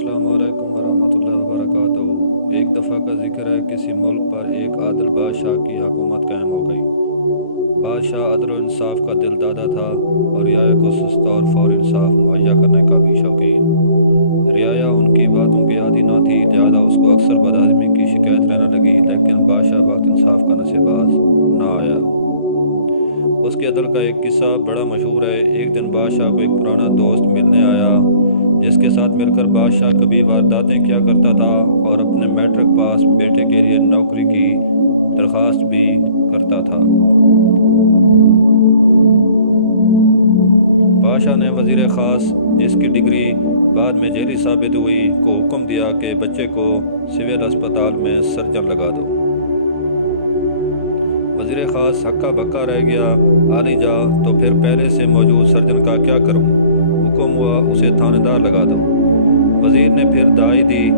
السلام علیکم ورحمۃ اللہ وبرکاتہ۔ ایک دفعہ کا ذکر ہے، کسی ملک پر ایک عادل بادشاہ کی حکومت قائم ہو گئی۔ بادشاہ عدل و انصاف کا دل دادا تھا اور رعایا کو سستا اور فوری انصاف مہیا کرنے کا بھی شوقین۔ رعایا ان کی باتوں کی عادی نہ تھی، لہذا اس کو اکثر بد آدمی کی شکایت رہنے لگی، لیکن بادشاہ وقت انصاف کا نصیب باز نہ آیا۔ اس کے عدل کا ایک قصہ بڑا مشہور ہے۔ ایک دن بادشاہ کو ایک پرانا دوست ملنے آیا، جس کے ساتھ مل کر بادشاہ کبھی وارداتیں کیا کرتا تھا اور اپنے میٹرک پاس بیٹے کے لیے نوکری کی درخواست بھی کرتا تھا۔ بادشاہ نے وزیر خاص، جس کی ڈگری بعد میں جعلی ثابت ہوئی، کو حکم دیا کہ بچے کو سول اسپتال میں سرجن لگا دو۔ وزیر خاص ہکا بکا رہ گیا، آلی جا تو پھر پہلے سے موجود سرجن کا کیا کروں؟ حکم ہوا اسے تھانے دار لگا دو۔ وزیر نے پھر دائی دی،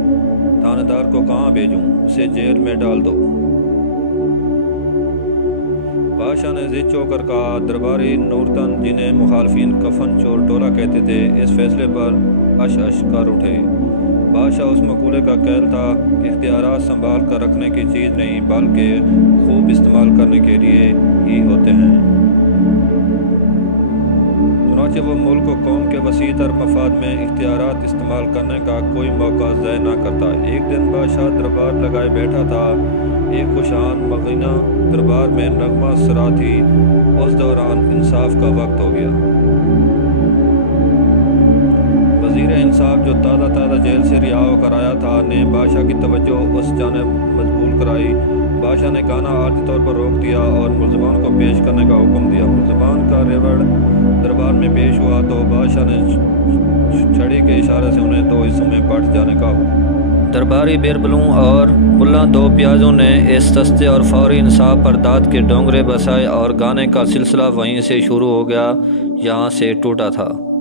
تھانے دار کو کہاں بھیجوں؟ اسے جیل میں ڈال دو۔ بادشاہ نے ضد چو کر کہا، درباری نورتن، جنہیں مخالفین کفن چور ٹولہ کہتے تھے، اس فیصلے پر اش کر اٹھے۔ بادشاہ اس مقولے کا قائل تھا، اختیارات سنبھال کر رکھنے کی چیز نہیں، بلکہ خوب استعمال کرنے کے لیے ہی ہوتے ہیں۔ چنانچہ وہ ملک و قوم کے وسیع تر مفاد میں اختیارات استعمال کرنے کا کوئی موقع ضائع نہ کرتا۔ ایک دن بادشاہ دربار لگائے بیٹھا تھا، ایک خوشان مغینہ دربار میں نغمہ سرا تھی۔ اس دوران انصاف کا وقت ہو گیا۔ وزیر انصاف، جو تازہ جیل سے رہا ہو کر آیا تھا، نے بادشاہ کی توجہ اس جانب مبذول کرائی۔ بادشاہ نے گانا عارضی طور پر روک دیا اور ملزمان کو پیش کرنے کا حکم دیا۔ ملزمان کا ریوڑ دربار میں پیش ہوا تو بادشاہ نے چھڑی کے اشارے سے انہیں دو حصوں میں بانٹ جانے کا حکم۔ درباری بیربلوں اور ملا دو پیازوں نے اس سستے اور فوری انصاف پر داد کے ڈونگرے بسائے اور گانے کا سلسلہ وہیں سے شروع ہو گیا، جہاں سے ٹوٹا تھا۔